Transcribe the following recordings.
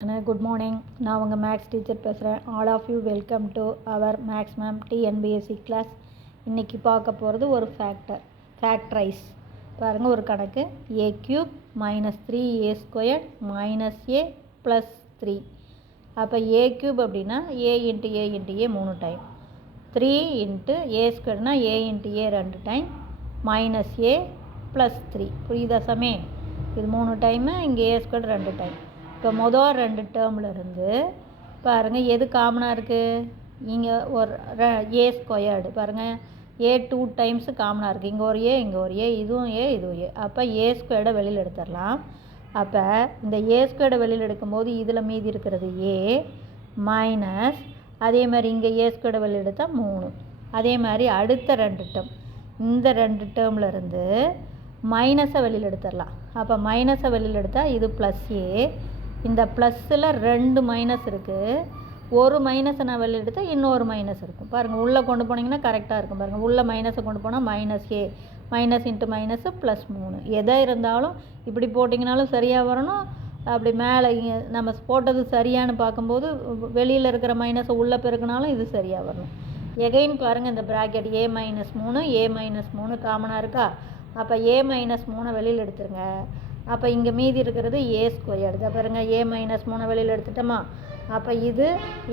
Good morning. நான் உங்கள் maths teacher பேசுகிறேன். All of you welcome to our maths ma'am TNPSC class. இன்றைக்கி பார்க்க போகிறது ஒரு ஃபேக்டரைஸ். பாருங்கள், ஒரு கணக்கு a cube minus 3a² minus a plus 3. அப்போ a cube அப்படின்னா a into a into a 3 time, 3 into a²னா a into a 2 time, minus a plus 3. புரியுதா சாமி? இது 3 டைமு, இங்கே a² 2 டைம். இப்போ மொதல் 2 டேர்மில் இருந்து பாருங்கள் எது காமனாக இருக்குது. இங்கே ஒரு a² பாருங்கள், a 2 டைம்ஸு காமனாக இருக்குது. இங்கே ஒரு இங்கே ஒரு இதுவும் இதுவும் அப்போ a² வெளியில் எடுத்துடலாம். அப்போ இந்த a² வெளியில் எடுக்கும்போது இதில் மீதி இருக்கிறது a மைனஸ், அதே மாதிரி இங்கே a² வெளியில் எடுத்தால் 3. அதே மாதிரி அடுத்த 2 டேர்ம், இந்த 2 டேர்மில் இருந்து மைனஸை வெளியில் எடுத்துடலாம். அப்போ மைனஸை வெளியில் எடுத்தால் இது ப்ளஸ் a, இந்த ப்ளஸ்ஸில் 2 மைனஸ் இருக்குது. ஒரு மைனஸை நான் வெளியில் எடுத்தால் இன்னொரு மைனஸ் இருக்கும். பாருங்கள், உள்ளே கொண்டு போனீங்கன்னா கரெக்டாக இருக்கும். பாருங்கள், உள்ளே மைனஸை கொண்டு போனால் minus a, minus into minus plus 3. எதை இருந்தாலும் இப்படி போட்டிங்கனாலும் சரியாக வரணும். அப்படி மேலே நம்ம போட்டது சரியானு பார்க்கும்போது வெளியில் இருக்கிற மைனஸை உள்ளே பெருக்கினாலும் இது சரியாக வரணும். எகைன் பாருங்கள், இந்த bracket a minus 3 a minus 3 காமனாக இருக்கா. அப்போ a மைனஸ் 3 வெளியில் எடுத்துருங்க. அப்போ இங்கே மீதி இருக்கிறது a² தான். பாருங்கள், a மைனஸ் 3 வெளியில் எடுத்துட்டோமா. அப்போ இது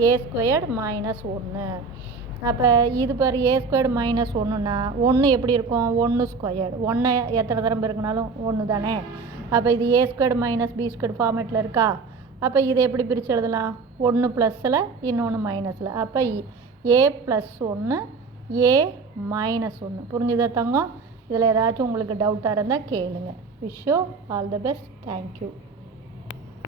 a² மைனஸ் 1. அப்போ இது பாரு, a² மைனஸ் 1னா 1 எப்படி இருக்கும், 1² 1 எத்தனை தரம் இருக்குனாலும் 1 தானே. அப்போ இது a² மைனஸ் b² ஃபார்மேட்டில் இருக்கா. அப்போ இதை எப்படி பிரித்து எழுதலாம், 1 ப்ளஸில் இன்னொன்று மைனஸில். அப்போ a ப்ளஸ் 1 a மைனஸ் 1. புரிஞ்சுதா தங்கம்? இதில் ஏதாச்சும் உங்களுக்கு டவுட்டாக இருந்தால் கேளுங்க. Wish you all the best. Thank you.